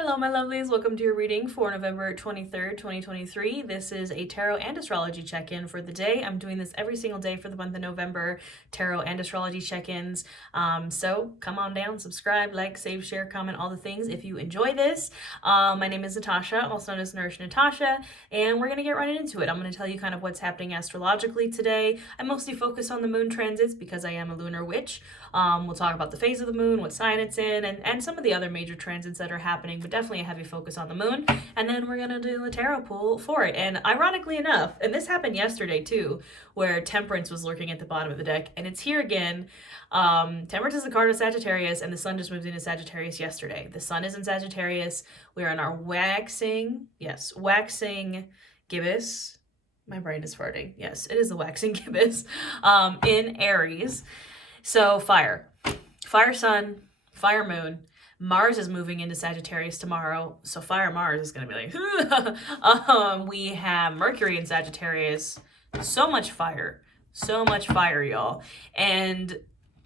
Hello, my lovelies. Welcome to your reading for November 23rd, 2023. This is a tarot and astrology check-in for the day. I'm doing this every single day for the month of November, tarot and astrology check-ins. So come on down, subscribe, like, save, share, comment, all the things if you enjoy this. My name is Natasha, also known as Nourish Natasha, and we're going to get right into it. I'm going to tell you kind of what's happening astrologically today. I mostly focus on the moon transits because I am a lunar witch. We'll talk about the phase of the moon, what sign it's in, and some of the other major transits that are happening, but definitely a heavy focus on the moon. And then we're going to do a tarot pull for it. And ironically enough, and this happened yesterday too, where Temperance was lurking at the bottom of the deck, and it's here again. Temperance is the card of Sagittarius, and the sun just moved into Sagittarius yesterday. The sun is in Sagittarius. We are in our waxing gibbous. My brain is farting. Yes, it is the waxing gibbous in Aries. So fire sun, fire moon. Mars is moving into Sagittarius tomorrow, so fire Mars is going to be like, we have Mercury in Sagittarius. So much fire, y'all. And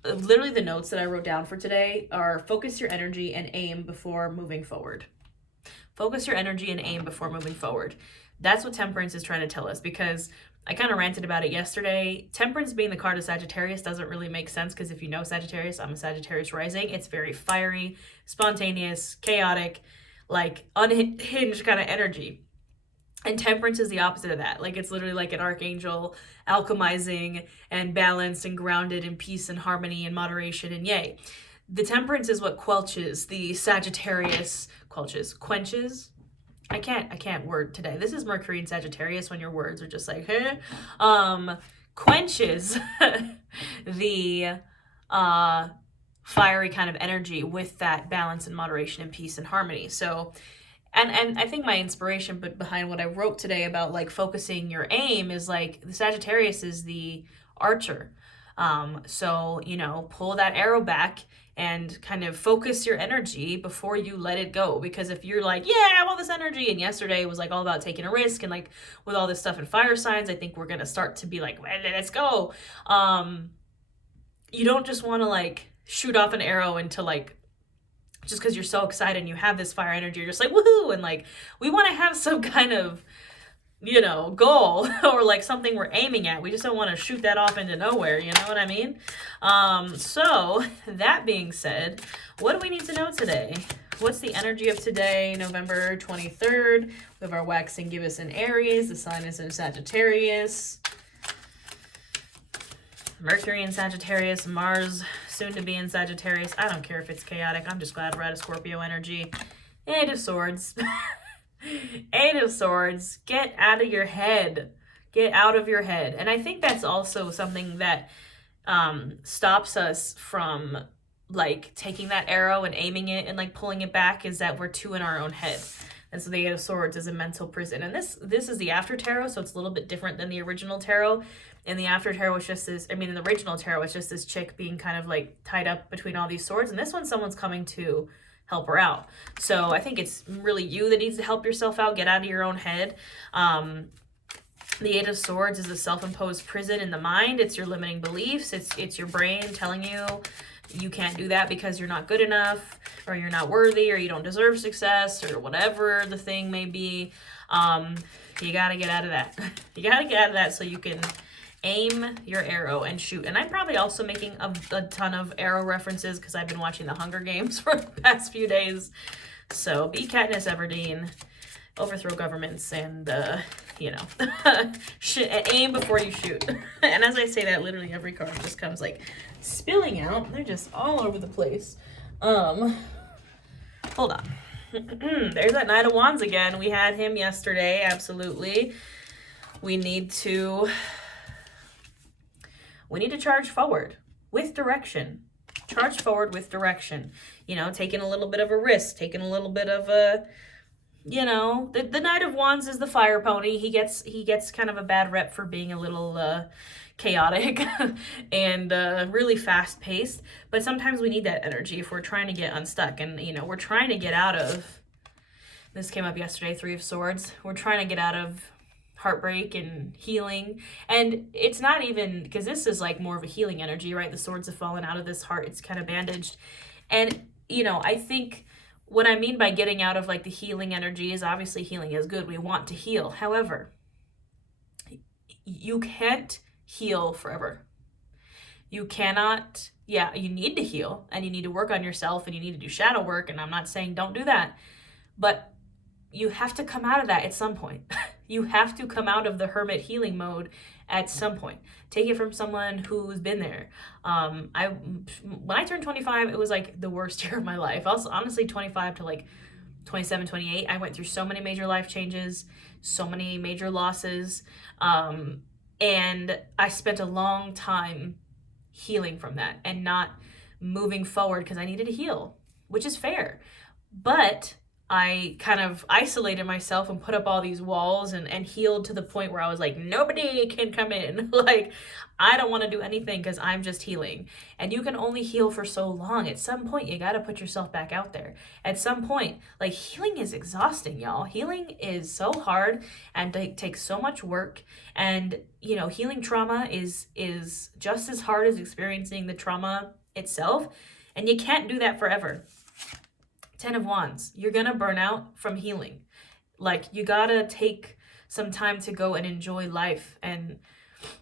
literally the notes that I wrote down for today are focus your energy and aim before moving forward. Focus your energy and aim before moving forward. That's what Temperance is trying to tell us, because I kind of ranted about it yesterday. Temperance being the card of Sagittarius doesn't really make sense, because if you know Sagittarius, I'm a Sagittarius rising. It's very fiery, spontaneous, chaotic, like unhinged kind of energy. And Temperance is the opposite of that. Like, it's literally like an archangel, alchemizing and balanced and grounded in peace and harmony and moderation and yay. The Temperance is what quelches the Sagittarius, quenches. I can't word today. This is Mercury in Sagittarius when your words are just like, quenches the fiery kind of energy with that balance and moderation and peace and harmony. So, and I think my inspiration behind what I wrote today about like focusing your aim is like the Sagittarius is the archer. So, pull that arrow back and kind of focus your energy before you let it go. Because if you're like, yeah, I have all this energy, and yesterday was like all about taking a risk, and like with all this stuff in fire signs, I think we're going to start to be like, well, let's go. You don't just want to like shoot off an arrow into like, just because you're so excited and you have this fire energy, you're just like, woohoo. And like, we want to have some kind of, goal or like something we're aiming at. We just don't want to shoot that off into nowhere. You know what I mean? So that being said, what do we need to know today? What's the energy of today, November 23rd? We have our waxing gibbous in Aries. The sign is in Sagittarius. Mercury in Sagittarius. Mars soon to be in Sagittarius. I don't care if it's chaotic. I'm just glad we're out of Scorpio energy. Eight of Swords. Eight of Swords. Get out of your head. Get out of your head. And I think that's also something that stops us from like taking that arrow and aiming it and like pulling it back, is that we're too in our own head. And so the Eight of Swords is a mental prison. And this is the after tarot, so it's a little bit different than the original tarot. And the after tarot was just this, in the original tarot was just this chick being kind of like tied up between all these swords. And this one, someone's coming to help her out. So I think it's really you that needs to help yourself out, get out of your own head. The Eight of Swords is a self-imposed prison in the mind. It's your limiting beliefs. It's your brain telling you can't do that because you're not good enough, or you're not worthy, or you don't deserve success, or whatever the thing may be. You gotta get out of that. You gotta get out of that so you can aim your arrow and shoot. And I'm probably also making a ton of arrow references because I've been watching the Hunger Games for the past few days. So be Katniss Everdeen, overthrow governments, and aim before you shoot. And as I say that, literally every card just comes like spilling out. They're just all over the place. Hold on. There's that Knight of Wands again. We had him yesterday. Absolutely. We need to charge forward with direction. Charge forward with direction. Taking a little bit of a risk, taking a little bit of a, the Knight of Wands is the fire pony. He gets kind of a bad rep for being a little chaotic and really fast paced. But sometimes we need that energy if we're trying to get unstuck. And, we're trying to get out of, this came up yesterday, Three of Swords. We're trying to get out of heartbreak and healing. And it's not even, because this is like more of a healing energy, right? The swords have fallen out of this heart. It's kind of bandaged. And, I think what I mean by getting out of like the healing energy is obviously healing is good. We want to heal. However, you can't heal forever. You cannot, yeah, you need to heal and you need to work on yourself and you need to do shadow work. And I'm not saying don't do that, but you have to come out of that at some point. You have to come out of the hermit healing mode at some point. Take it from someone who's been there. When I turned 25, it was like the worst year of my life. Also, honestly, 25 to like 27, 28, I went through so many major life changes, so many major losses. And I spent a long time healing from that and not moving forward because I needed to heal, which is fair. But I kind of isolated myself and put up all these walls and healed to the point where I was like, nobody can come in. Like, I don't want to do anything because I'm just healing. And you can only heal for so long. At some point, you got to put yourself back out there. At some point, like, healing is exhausting, y'all. Healing is so hard and takes so much work. And, you know, healing trauma is just as hard as experiencing the trauma itself. And you can't do that forever. 10 of Wands, you're gonna burn out from healing. Like, you gotta take some time to go and enjoy life and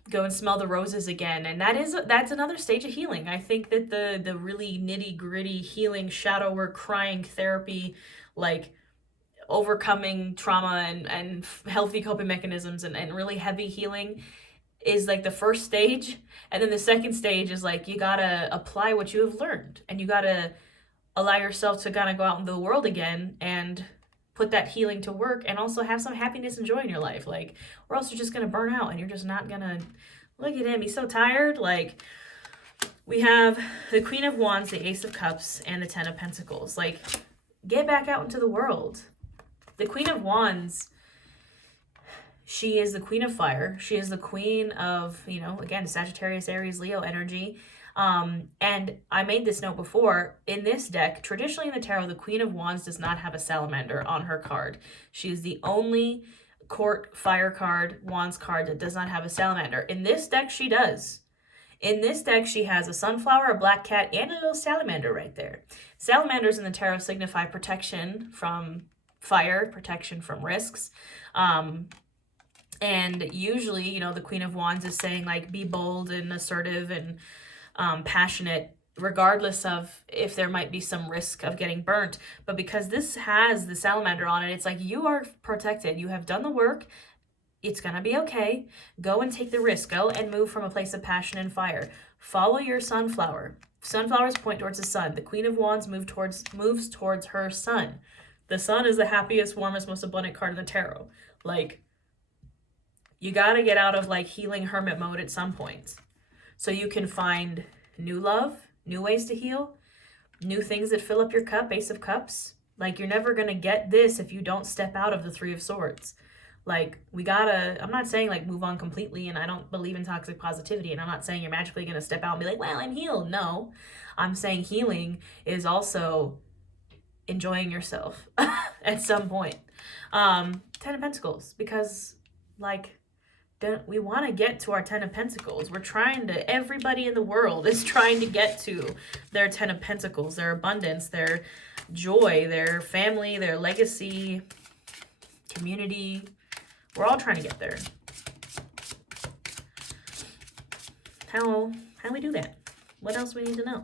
go and smell the roses again. And that's another stage of healing. I think that the really nitty gritty healing, shadow work, crying therapy, like overcoming trauma and healthy coping mechanisms and really heavy healing is like the first stage. And then the second stage is like, you gotta apply what you have learned and you gotta allow yourself to kind of go out into the world again and put that healing to work and also have some happiness and joy in your life. Like, or else you're just going to burn out and you're just not going to, look at him, he's so tired. Like, we have the Queen of Wands, the Ace of Cups, and the 10 of Pentacles. Like, get back out into the world. The Queen of Wands, she is the Queen of Fire. She is the Queen of, you know, again, Sagittarius, Aries, Leo energy. And I made this note before, in this deck, traditionally in the tarot, the Queen of Wands does not have a salamander on her card. She is the only court fire card, Wands card that does not have a salamander. In this deck, she does. In this deck, she has a sunflower, a black cat, and a little salamander right there. Salamanders in the tarot signify protection from fire, protection from risks. And usually, you know, the Queen of Wands is saying, like, be bold and assertive and passionate, regardless of if there might be some risk of getting burnt. But because this has the salamander on it, it's like, you are protected. You have done the work. It's gonna be okay. Go and take the risk. Go and move from a place of passion and fire. Follow your sunflower. Sunflowers point towards the sun. The Queen of Wands moves towards her sun. The sun is the happiest, warmest, most abundant card in the tarot. Like, you gotta get out of like healing hermit mode at some point, so you can find new love, new ways to heal, new things that fill up your cup, Ace of Cups. Like, you're never going to get this if you don't step out of the Three of Swords. Like, I'm not saying like move on completely, and I don't believe in toxic positivity, and I'm not saying you're magically going to step out and be like, well, I'm healed. No, I'm saying healing is also enjoying yourself at some point. 10 of Pentacles, because like, we want to get to our 10 of Pentacles. Everybody in the world is trying to get to their 10 of Pentacles, their abundance, their joy, their family, their legacy, community. We're all trying to get there. How do we do that? What else do we need to know?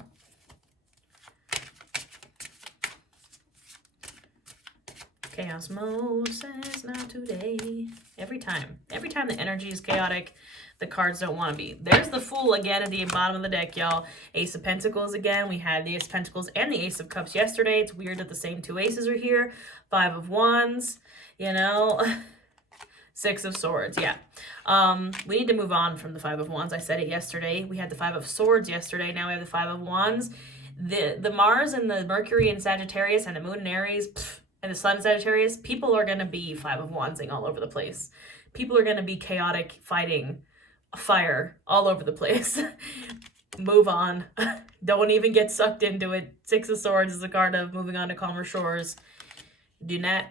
Chaos mode says not today. Every time the energy is chaotic, the cards don't want to be. There's the Fool again at the bottom of the deck, y'all. Ace of Pentacles again. We had the Ace of Pentacles and the Ace of Cups yesterday. It's weird that the same two aces are here. 5 of Wands, you know. 6 of Swords, yeah. We need to move on from the 5 of Wands. I said it yesterday. We had the 5 of Swords yesterday. Now we have the 5 of Wands. The Mars and the Mercury in Sagittarius and the Moon in Aries, and the Sun in Sagittarius, people are going to be 5 of Wandsing all over the place. People are going to be chaotic, fighting fire all over the place. Move on. Don't even get sucked into it. 6 of Swords is a card of moving on to calmer shores. Do not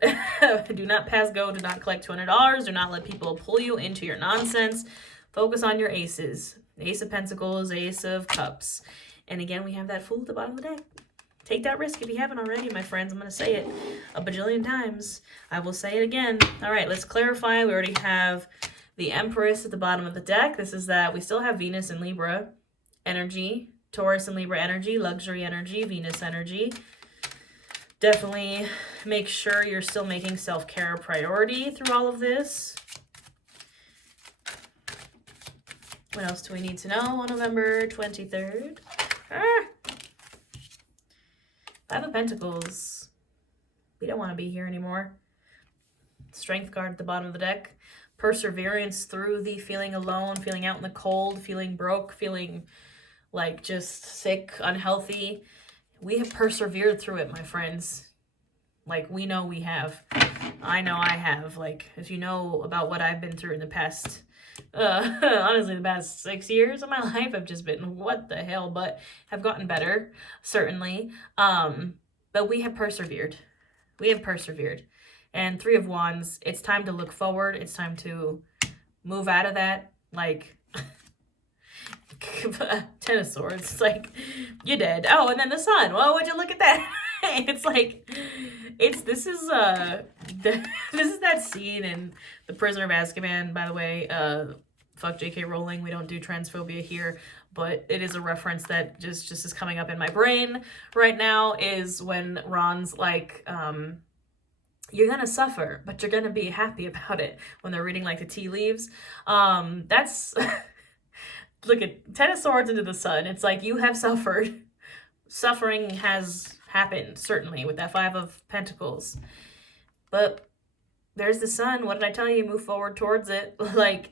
pass go. Do not collect $200. Do not let people pull you into your nonsense. Focus on your aces. Ace of Pentacles, Ace of Cups. And again, we have that Fool at the bottom of the deck. Take that risk if you haven't already, my friends. I'm going to say it a bajillion times. I will say it again. All right, let's clarify. We already have the Empress at the bottom of the deck. This is that we still have Venus and Libra energy, Taurus and Libra energy, luxury energy, Venus energy. Definitely make sure you're still making self-care a priority through all of this. What else do we need to know on November 23rd? Five of Pentacles. We don't want to be here anymore. Strength card at the bottom of the deck. Perseverance through the feeling alone, feeling out in the cold, feeling broke, feeling like just sick, unhealthy. We have persevered through it, my friends. Like, we know we have. I know I have. Like, if you know about what I've been through in the past, honestly, the past 6 years of my life have just been, what the hell, but have gotten better, certainly. But we have persevered. We have persevered. And Three of Wands, it's time to look forward. It's time to move out of that, like, Ten of Swords. It's like, you're dead. Oh, and then the Sun. Well, would you look at that? It's like, this is that scene in The Prisoner of Azkaban, by the way. Fuck J.K. Rowling. We don't do transphobia here, but it is a reference that just is coming up in my brain right now, is when Ron's like, you're gonna suffer, but you're gonna be happy about it, when they're reading like the tea leaves. That's look at Ten of Swords into the Sun. It's like, you have suffered. Suffering has happened, certainly, with that Five of Pentacles. But there's the Sun. What did I tell you? Move forward towards it. Like,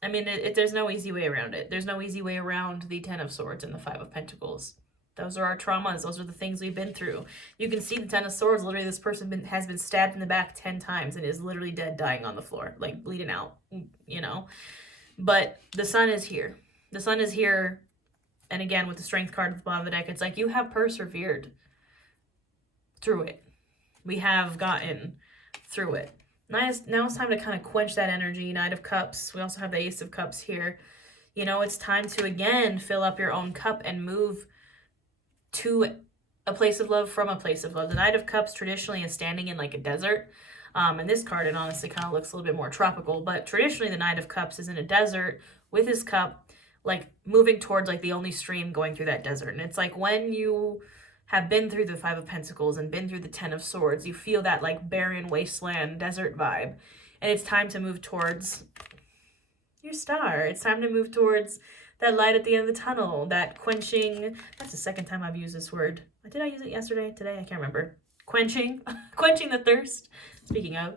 I mean, there's no easy way around it. There's no easy way around the Ten of Swords and the Five of Pentacles. Those are our traumas. Those are the things we've been through. You can see the Ten of Swords. Literally, this person has been stabbed in the back 10 times and is literally dead, dying on the floor, like bleeding out, you know. But the Sun is here. The Sun is here. And again, with the Strength card at the bottom of the deck, it's like, you have persevered through it. We have gotten through it. Now it's time to kind of quench that energy. Knight of Cups. We also have the Ace of Cups here. You know, it's time to, again, fill up your own cup and move to a place of love from a place of love. The Knight of Cups traditionally is standing in like a desert. And this card, it honestly kind of looks a little bit more tropical. But traditionally, the Knight of Cups is in a desert with his cup, like moving towards like the only stream going through that desert. And it's like, when you have been through the Five of Pentacles and been through the Ten of Swords, you feel that like barren wasteland desert vibe. And it's time to move towards your star. It's time to move towards that light at the end of the tunnel, that quenching. That's the second time I've used this word. Did I use it yesterday? Today? I can't remember. Quenching. Quenching the thirst. Speaking of.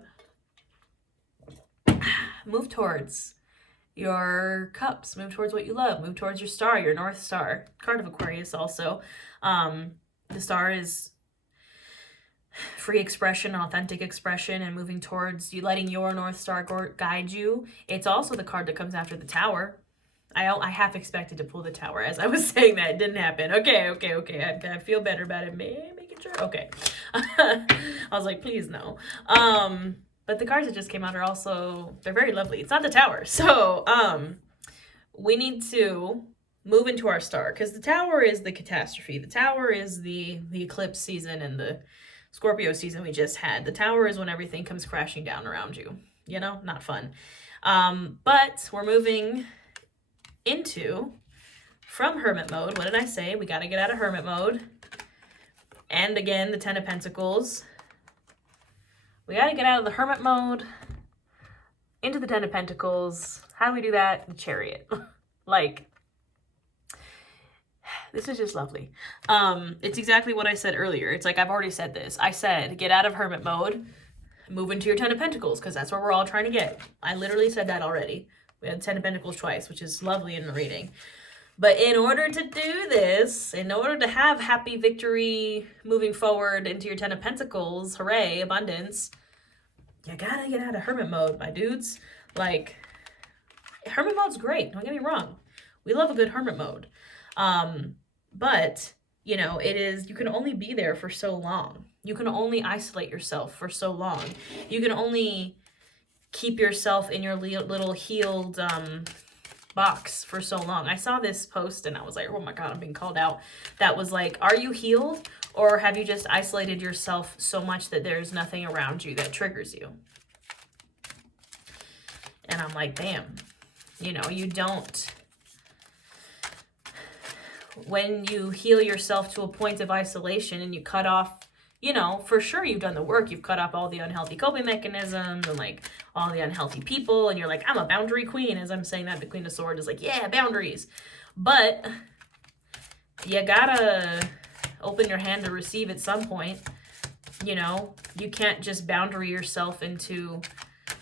Move towards your cups. Move towards what you love. Move towards your star, your North Star. Card of Aquarius also. The star is free expression, authentic expression, and moving towards you, letting your North Star guide you. It's also the card that comes after the Tower. I half expected to pull the Tower as I was saying that. It didn't happen. Okay. I feel better about it. Making sure. Okay. I was like, please no. But the cards that just came out are also, they're very lovely. It's not the Tower. So, we need to move into our star, because the Tower is the catastrophe. The Tower is the eclipse season and the Scorpio season we just had. The Tower is when everything comes crashing down around you. You know, not fun. But we're moving into, from hermit mode. What did I say? We got to get out of hermit mode. And again, the Ten of Pentacles. We got to get out of the hermit mode into the Ten of Pentacles. How do we do that? The Chariot. Like, this is just lovely. It's exactly what I said earlier. It's like, I've already said this. I said, get out of hermit mode, move into your Ten of Pentacles, because that's where we're all trying to get. I literally said that already. We had Ten of Pentacles twice, which is lovely in the reading. But in order to do this, in order to have happy victory moving forward into your Ten of Pentacles, hooray, abundance, you gotta get out of hermit mode, my dudes. Like, hermit mode's great, don't get me wrong. We love a good hermit mode. But, you know, it is, you can only be there for so long. You can only isolate yourself for so long. You can only keep yourself in your little healed box for so long. I saw this post and I was like, oh my God, I'm being called out. That was like, are you healed, or have you just isolated yourself so much that there's nothing around you that triggers you? And I'm like, damn, you know, you don't. When you heal yourself to a point of isolation and you cut off, you know, for sure you've done the work. You've cut off all the unhealthy coping mechanisms and like all the unhealthy people. And you're like, I'm a boundary queen. As I'm saying that, the Queen of Swords is like, yeah, boundaries. But you gotta open your hand to receive at some point. You know, you can't just boundary yourself into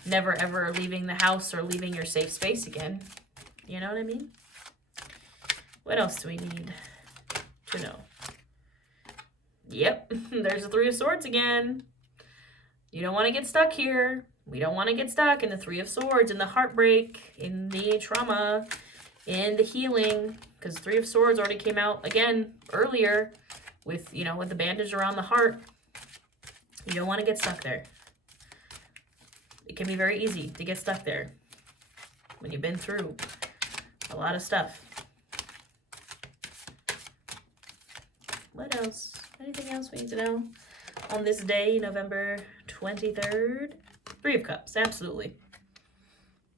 never ever leaving the house or leaving your safe space again. You know what I mean? What else do we need to know? Yep, there's the Three of Swords again. You don't want to get stuck here. We don't want to get stuck in the Three of Swords, in the heartbreak, in the trauma, in the healing. Because Three of Swords already came out, again, earlier with, you know, with the bandage around the heart. You don't want to get stuck there. It can be very easy to get stuck there when you've been through a lot of stuff. What else? Anything else we need to know on this day, November 23rd? Three of Cups, absolutely.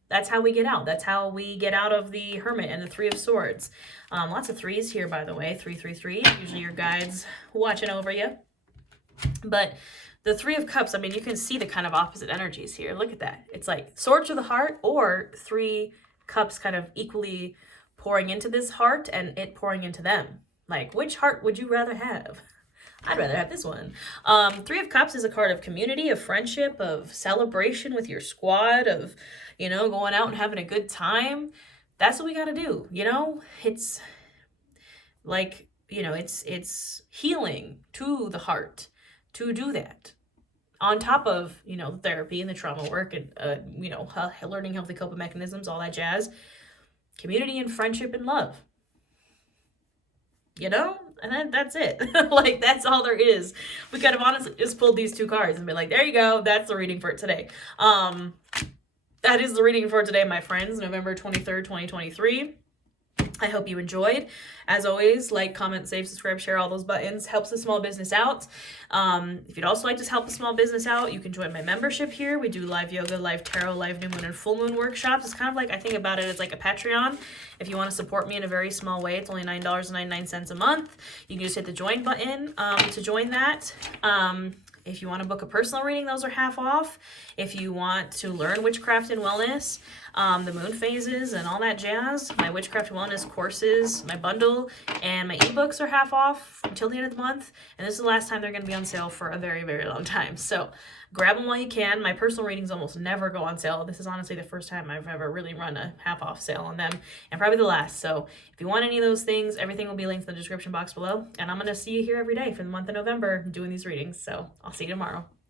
That's how we get out. That's how we get out of the Hermit and the Three of Swords. Lots of threes here, by the way. 333. Usually your guides watching over you. But the Three of Cups, I mean, you can see the kind of opposite energies here. Look at that. It's like Swords to the heart, or three cups kind of equally pouring into this heart and it pouring into them. Like, which heart would you rather have? I'd rather have this one. Three of Cups is a card of community, of friendship, of celebration with your squad, of, you know, going out and having a good time. That's what we got to do, you know? It's like, you know, it's healing to the heart to do that. On top of, you know, therapy and the trauma work and, you know, learning healthy coping mechanisms, all that jazz. Community and friendship and love. You know? And then that's it. Like, that's all there is. We could have honestly just pulled these two cards and be like, there you go. That's the reading for today. That is the reading for today, my friends. November 23rd, 2023. I hope you enjoyed. As always, like, comment, save, subscribe, share, all those buttons. Helps the small business out. If you'd also like to help the small business out, you can join my membership here. We do live yoga, live tarot, live new moon and full moon workshops. It's kind of like, I think about it as like a Patreon. If you want to support me in a very small way, it's only $9.99 a month. You can just hit the join button to join that. If you want to book a personal reading, those are half off. If you want to learn witchcraft and wellness, the moon phases and all that jazz, my witchcraft wellness courses, my bundle, and my ebooks are half off until the end of the month. And this is the last time they're going to be on sale for a very, very long time. So grab them while you can. My personal readings almost never go on sale. This is honestly the first time I've ever really run a half off sale on them, and probably the last. So if you want any of those things, everything will be linked in the description box below. And I'm going to see you here every day for the month of November doing these readings. So I'll see you tomorrow.